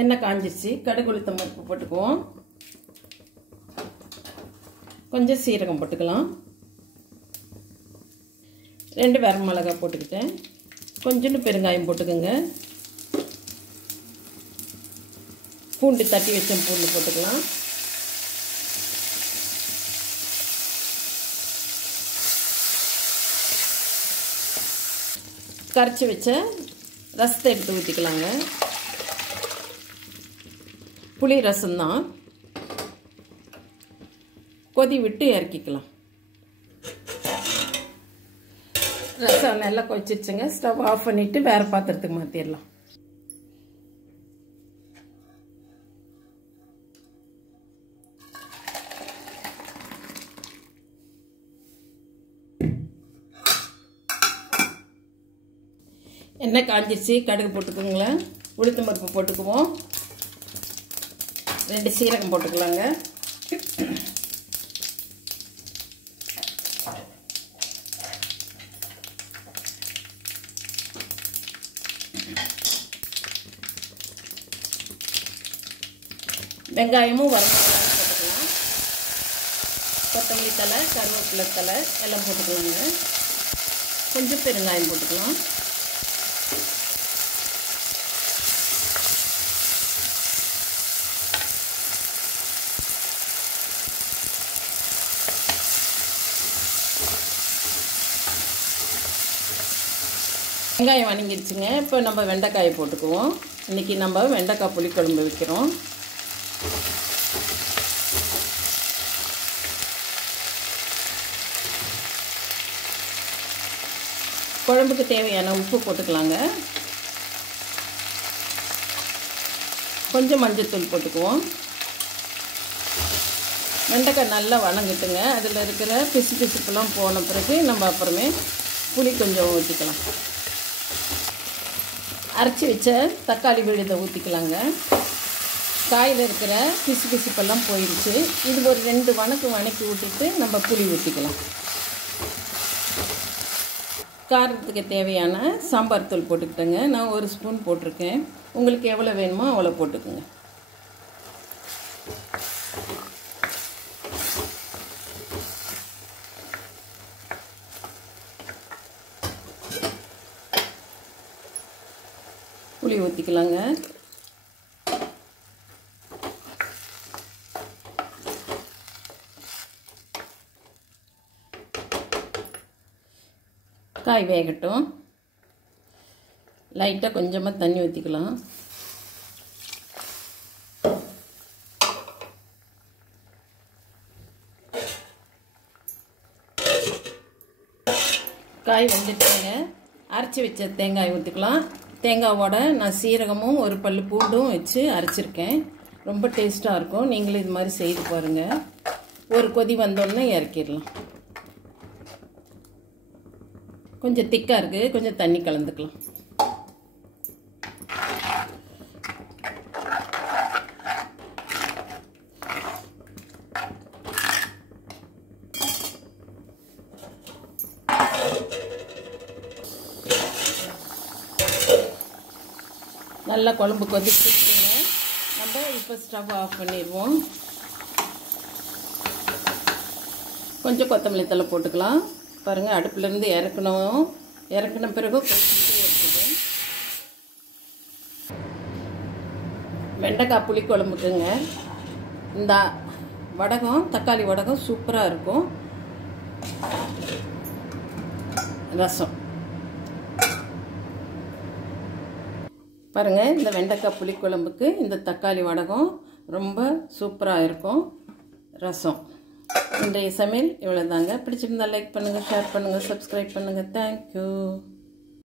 எண்ணெய் காஞ்சிச்சு. கடுகு உளுத்தம் பருப்பு போட்டுக்குவோம். கொஞ்சம் சீரகம் போட்டுக்கலாம். 2 வரமிளகாய் போட்டுக்கிட்டேன். கொஞ்சோண்டு பெருங்காயம் போட்டுக்கோங்க. பூண்டு தட்டி வச்ச பூண்டு போட்டுக்கலாம். கரைச்சி வச்ச ரசத்தை எடுத்து ஊற்றிக்கலாங்க. புளி ரசம்தான். கொதி விட்டு இறக்கிக்கலாம். ரசம் நல்லா கொதிச்சிருச்சுங்க. ஸ்டவ் ஆஃப் பண்ணிவிட்டு வேறு பாத்திரத்துக்கு மாற்றிடலாம். எண்ணெய் காஞ்சிருச்சு. கடுகு போட்டுக்கோங்களேன். உளுத்தம் பருப்பு போட்டுக்குவோம். 2 சீரகம் போட்டுக்கலாங்க. வெங்காயமும் வரமிளகாயும் போட்டுக்கலாம். கொத்தமல்லி தழை, கருவேப்பிலை தழை எல்லாம் போட்டுக்கலாங்க. கொஞ்சம் பெருங்காயம் போட்டுக்கலாம். வெங்காயம் வணங்கிடுச்சுங்க. இப்போ நம்ம வெண்டைக்காயை போட்டுக்குவோம். இன்றைக்கி நம்ம வெண்டைக்காய் புளிக்குழம்பு வைக்கிறோம். குழம்புக்கு தேவையான உப்பு போட்டுக்கலாங்க. கொஞ்சம் மஞ்சள்தூள் போட்டுக்குவோம். வெண்டைக்காய் நல்லா வணங்கிட்டுங்க. அதில் இருக்கிற பிசு பிசுப்பெல்லாம் போன பிறகு நம்ம அப்புறமே புளி கொஞ்சம் ஊற்றிக்கலாம். அரைச்சி வச்ச தக்காளி விழுதை ஊற்றிக்கலாங்க. காயில் இருக்கிற பிசு பிசுப்பெல்லாம் போயிடுச்சு. இது ஒரு 2 வணக்கி ஊற்றிட்டு நம்ம புளி ஊற்றிக்கலாம். காரத்துக்கு தேவையான சாம்பார் தூள் போட்டுக்கிட்டேங்க. நான் 1 ஸ்பூன் போட்டிருக்கேன். உங்களுக்கு எவ்வளோ வேணுமோ அவ்வளோ போட்டுக்குங்க. புளி ஊற்றிக்கலாங்க. காய் வேகட்டும். லைட்டாக கொஞ்சமாக தண்ணி ஊற்றிக்கலாம். காய் வெந்துட்டுங்க. அரைச்சி வச்ச தேங்காய் ஊற்றிக்கலாம். தேங்காவோட நான் சீரகமும் 1 பல்லு பூண்டும் வச்சு அரைச்சிருக்கேன். ரொம்ப டேஸ்ட்டாக இருக்கும். நீங்களும் இது மாதிரி செய்து பாருங்கள். ஒரு கொதி வந்தோடனே இறக்கிடலாம். கொஞ்சம் திக்காக இருக்குது. கொஞ்சம் தண்ணி கலந்துக்கலாம். நல்லா குழம்பு கொதிச்சுங்க. நம்ம இப்போ ஸ்டவ் ஆஃப் பண்ணிடுவோம். கொஞ்சம் கொத்தமல்லி தழை போட்டுக்கலாம். பாருங்கள், அடுப்புலேருந்து இறக்கின பிறகு கொதிச்சுட்டே இருக்குது. வெண்டைக்காய் புளி குழம்புக்குங்க இந்த வடகம், தக்காளி வடகம் சூப்பராக இருக்கும். ரசம் பாருங்கள், இந்த வெண்டைக்காய் புளிக்குழம்புக்கு இந்த தக்காளி வடகம் ரொம்ப சூப்பராக இருக்கும். ரசம். இன்றைய சமையல் இவ்வளோதாங்க. பிடிச்சிருந்தால் லைக் பண்ணுங்கள், ஷேர் பண்ணுங்கள், சப்ஸ்கிரைப் பண்ணுங்கள். தேங்க்யூ.